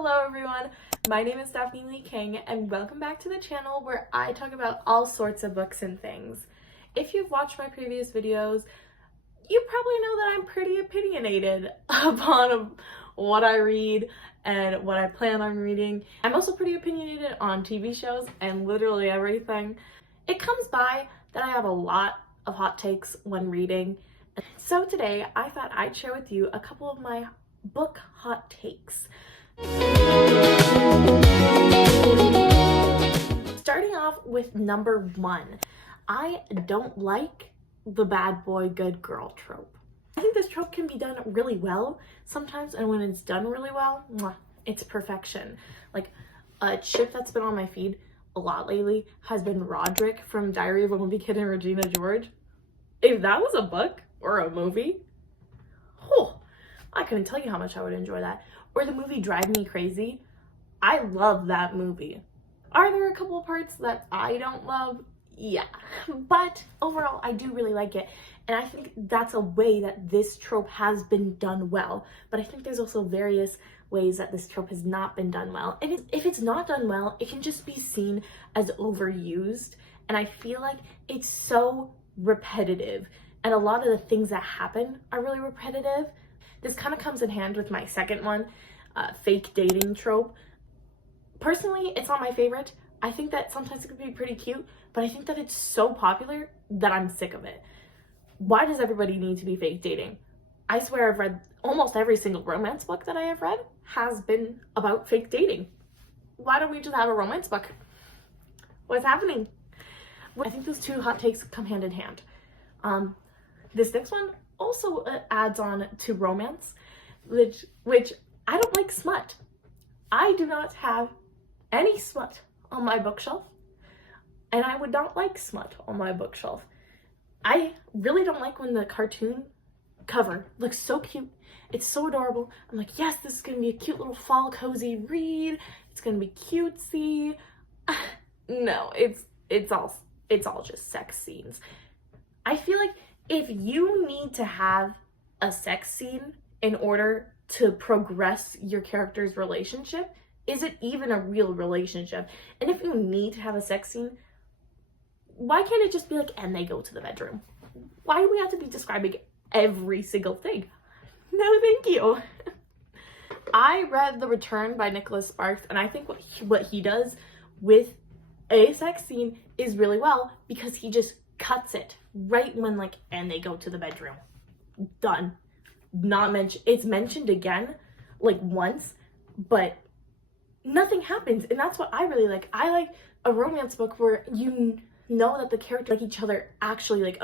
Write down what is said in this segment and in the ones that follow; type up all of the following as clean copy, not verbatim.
Hello everyone, my name is Daphne Lee King and welcome back to the channel where I talk about all sorts of books and things. If you've watched my previous videos, you probably know that I'm pretty opinionated upon what I read and what I plan on reading. I'm also pretty opinionated on TV shows and literally everything. It comes by that I have a lot of hot takes when reading. So today I thought I'd share with you a couple of my book hot takes. Starting off with number one, I don't like the bad boy, good girl trope. I think this trope can be done really well sometimes, and when it's done really well, it's perfection. Like a chip that's been on my feed a lot lately has been Roderick from Diary of a Wimpy Kid and Regina George. If that was a book or a movie, I couldn't tell you how much I would enjoy that. Or the movie Drive Me Crazy. I love that movie. Are there a couple of parts that I don't love? Yeah. But overall, I do really like it. And I think that's a way that this trope has been done well. But I think there's also various ways that this trope has not been done well. And if it's not done well, it can just be seen as overused. And I feel like it's so repetitive. And a lot of the things that happen are really repetitive. This kind of comes in hand with my second one, fake dating trope. Personally, it's not my favorite. I think that sometimes it could be pretty cute, but I think that it's so popular that I'm sick of it. Why does everybody need to be fake dating? I swear I've read almost every single romance book that I have read has been about fake dating. Why don't we just have a romance book? What's happening? I think those two hot takes come hand in hand. This next one also adds on to romance, which I don't like smut. I do not have any smut on my bookshelf, and I would not like smut on my bookshelf. I really don't like when the cartoon cover looks so cute. It's so adorable. I'm like, yes, this is gonna be a cute little fall cozy read. It's gonna be cutesy. No, it's all just sex scenes. I feel like if you need to have a sex scene in order to progress your character's relationship, is it even a real relationship? And if you need to have a sex scene, why can't it just be like, and they go to the bedroom? Why do we have to be describing every single thing? No, thank you. I read The Return by Nicholas Sparks, and I think what he does with a sex scene is really well, because he just cuts it right when and they go to the bedroom. Done. Not mentioned. It's mentioned again once, but nothing happens. And that's what I really like. I like a romance book where you know that the characters like each other, actually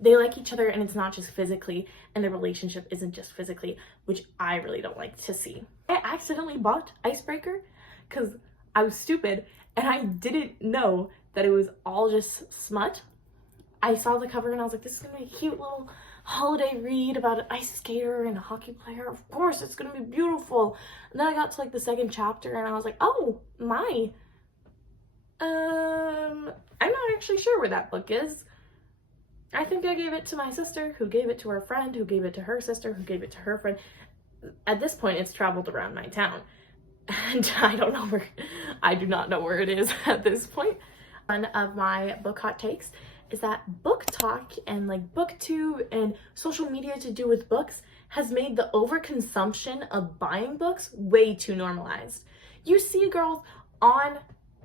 they like each other, and it's not just physically, and the relationship isn't just physically, which I really don't like to see. I accidentally bought Icebreaker because I was stupid and I didn't know that it was all just smut. I saw the cover and I was like, this is gonna be a cute little holiday read about an ice skater and a hockey player. Of course, it's gonna be beautiful. And then I got to the second chapter and I was like, oh my. I'm not actually sure where that book is. I think I gave it to my sister, who gave it to her friend, who gave it to her sister, who gave it to her friend. At this point, it's traveled around my town. And I do not know where it is at this point. One of my book hot takes is that book talk and booktube and social media to do with books has made the overconsumption of buying books way too normalized. You see girls on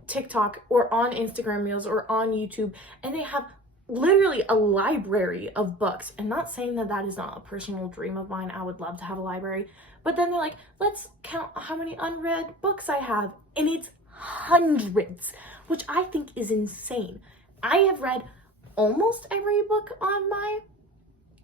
TikTok or on Instagram Reels or on YouTube, and they have literally a library of books. And not saying that that is not a personal dream of mine. I would love to have a library. But then they're like, let's count how many unread books I have. And it's hundreds, which I think is insane. I have read almost every book on my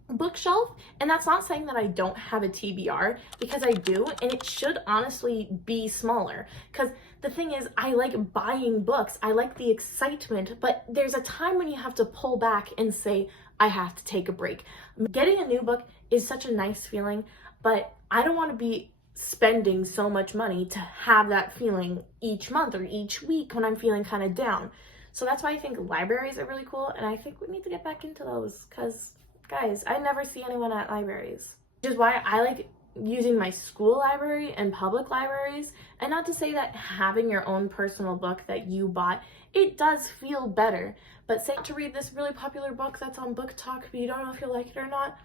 bookshelf, and that's not saying that I don't have a TBR, because I do, and it should honestly be smaller, because the thing is, I like buying books, I like the excitement, but there's a time when you have to pull back and say, I have to take a break. Getting a new book is such a nice feeling, but I don't want to be spending so much money to have that feeling each month or each week when I'm feeling kind of down. So that's why I think libraries are really cool, and I think we need to get back into those, because guys, I never see anyone at libraries. Which is why I like using my school library and public libraries, And not to say that having your own personal book that you bought, it does feel better. But say to read this really popular book that's on Book Talk, but you don't know if you'll like it or not,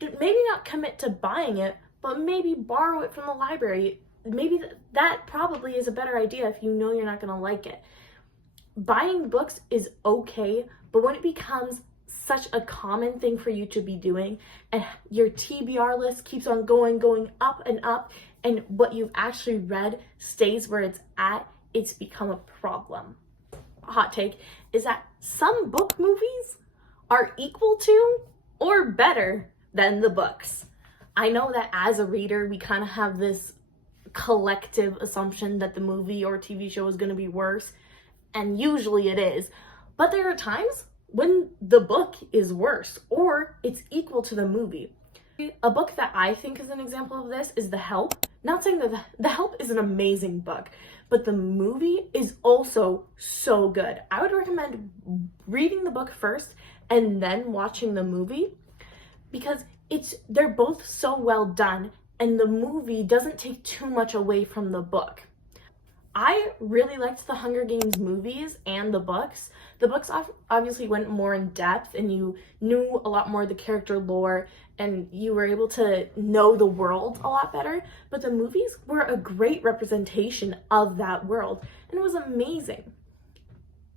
maybe not commit to buying it, but maybe borrow it from the library. Maybe that probably is a better idea if you know you're not going to like it. Buying books is okay, but when it becomes such a common thing for you to be doing and your TBR list keeps on going up and up, and what you've actually read stays where it's at, it's become a problem. Hot take is that some book movies are equal to or better than the books. I know that as a reader, we kind of have this collective assumption that the movie or TV show is going to be worse, and usually it is. But there are times when the book is worse or it's equal to the movie. A book that I think is an example of this is The Help. Not saying that The Help is an amazing book, but the movie is also so good. I would recommend reading the book first and then watching the movie, because they're both so well done and the movie doesn't take too much away from the book. I really liked the Hunger Games movies and the books. The books obviously went more in depth and you knew a lot more of the character lore and you were able to know the world a lot better. But the movies were a great representation of that world and it was amazing.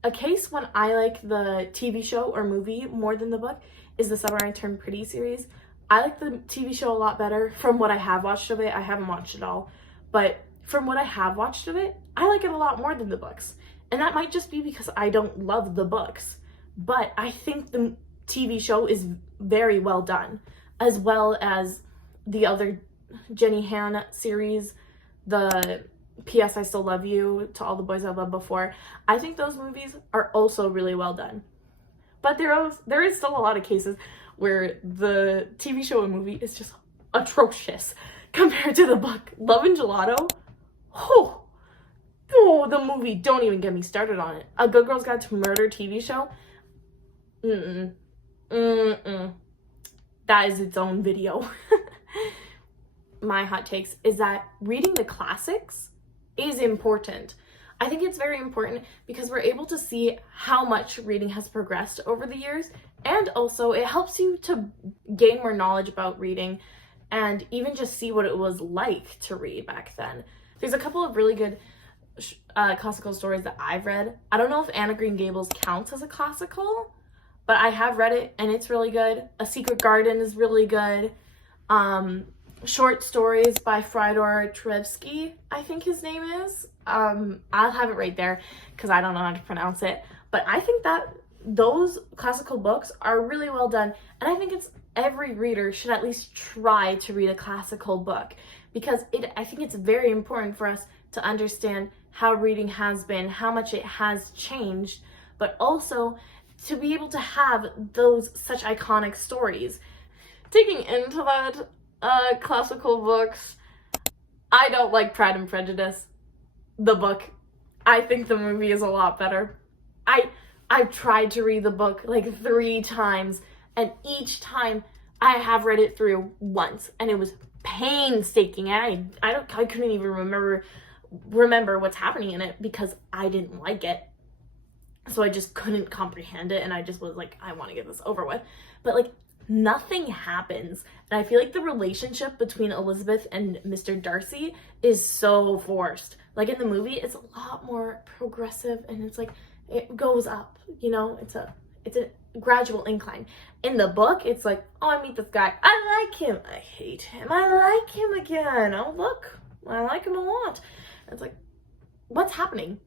A case when I like the TV show or movie more than the book is the Summer I Turned Pretty series. I like the TV show a lot better from what I have watched of it. I haven't watched it all, but from what I have watched of it, I like it a lot more than the books. And that might just be because I don't love the books. But I think the TV show is very well done, as well as the other Jenny Han series, the P.S. I Still Love You, To All the Boys I Loved Before. I think those movies are also really well done. But there is still a lot of cases where the TV show and movie is just atrocious compared to the book. Love and Gelato, oh, the movie, don't even get me started on it. A Good Girl's Guide to Murder TV show, that is its own video. My hot takes is that reading the classics is important. I think it's very important because we're able to see how much reading has progressed over the years, and also it helps you to gain more knowledge about reading and even just see what it was like to read back then. There's a couple of really good classical stories that I've read. I don't know if Anne of Green Gables counts as a classical, but I have read it and it's really good. A Secret Garden is really good. Short stories by Fyodor Dostoevsky, I think his name is. I'll have it right there because I don't know how to pronounce it. But I think that those classical books are really well done. And I think every reader should at least try to read a classical book, because I think it's very important for us to understand how reading has been, how much it has changed, but also to be able to have those such iconic stories. Digging into that, classical books, I don't like Pride and Prejudice, the book. I think the movie is a lot better. I've tried to read the book like 3 times, and each time I have read it through once, and it was painstaking. I couldn't even remember what's happening in it because I didn't like it. So I just couldn't comprehend it, and I just was like, I want to get this over with. But like, nothing happens, and I feel like the relationship between Elizabeth and Mr. Darcy is so forced. Like in the movie, it's a lot more progressive, and it's like it goes up, you know, it's a gradual incline. In the book, it's like, oh, I meet this guy, I like him, I hate him, I like him again, oh look, I like him a lot. And it's like, what's happening?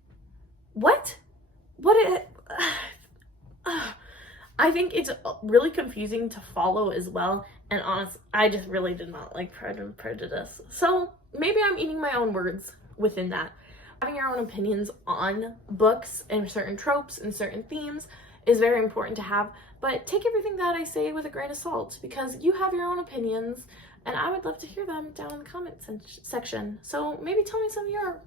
I think it's really confusing to follow as well, and honestly, I just really did not like Pride and Prejudice. So maybe I'm eating my own words within that. Having your own opinions on books and certain tropes and certain themes is very important to have, but take everything that I say with a grain of salt, because you have your own opinions, and I would love to hear them down in the comment section. So maybe tell me some of your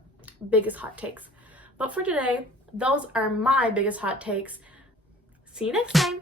biggest hot takes. But for today, those are my biggest hot takes. See you next time.